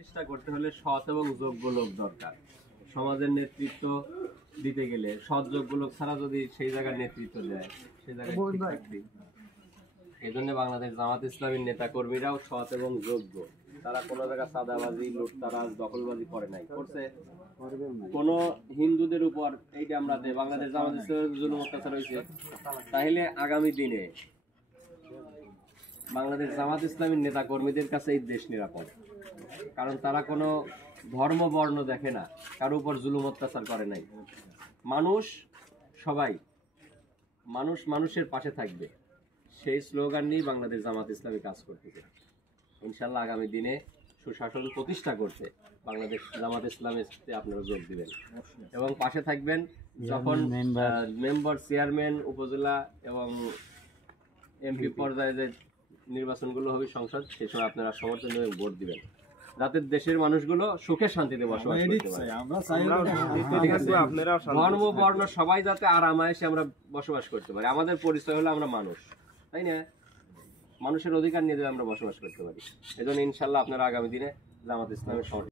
চেষ্টা করতে হলে সৎ এবং যোগ্য লোক দরকার। সমাজের নেতৃত্ব দিতে গেলে সৎ যোগ্য লোক ছাড়া যদি সেই জায়গার নেতৃত্ব দেয় সেই জায়গায় ঠিক থাকবে। এই জন্য বাংলাদেশ জামাত ইসলামীর নেতা কর্মীরাও সৎ এবং যোগ্য। তারা কোনো জায়গায় চাঁদাবাজি, লুটতারাজ, দখলবাজি করে নাই, করছে কোন হিন্দুদের উপর এইটা আমরা বাংলাদেশ জামাত ইসলামের জুলুম অত্যাচার হয়েছে, তাহলে আগামী দিনে বাংলাদেশ জামাত ইসলামীর নেতা কর্মীদের কাছে এই দেশ নিরাপদ। কারণ তারা কোনো ধর্ম বর্ণ দেখে না, কারো উপর জুলুম অত্যাচার করে নাই। মানুষ সবাই, মানুষ মানুষের পাশে থাকবে, সেই স্লোগান নিয়ে বাংলাদেশ জামাত ইসলামী কাজ করতেছে। ইনশাল্লাহ আগামী দিনে সুশাসন প্রতিষ্ঠা করতে বাংলাদেশ জামাত ইসলামে আপনারা যোগ দিবেন এবং পাশে থাকবেন। যখন মেম্বার, চেয়ারম্যান, উপজেলা এবং এমপি পর্যায়ে যে নির্বাচনগুলো হবে সংসদ, সেই সময় আপনারা সমর্থন এবং ভোট দিবেন, যাতে দেশের মানুষগুলো সুখে শান্তিতে বসবাস করতে পারে। ধর্ম বর্ণ সবাই যাতে আরামায়েশে আমরা বসবাস করতে পারি। আমাদের পরিচয় হলো আমরা মানুষ, তাই না? মানুষের অধিকার নিয়ে আমরা বসবাস করতে পারি। এজন্য ইনশাল্লাহ আপনারা আগামী দিনে জামাত ইসলামের সমর্থন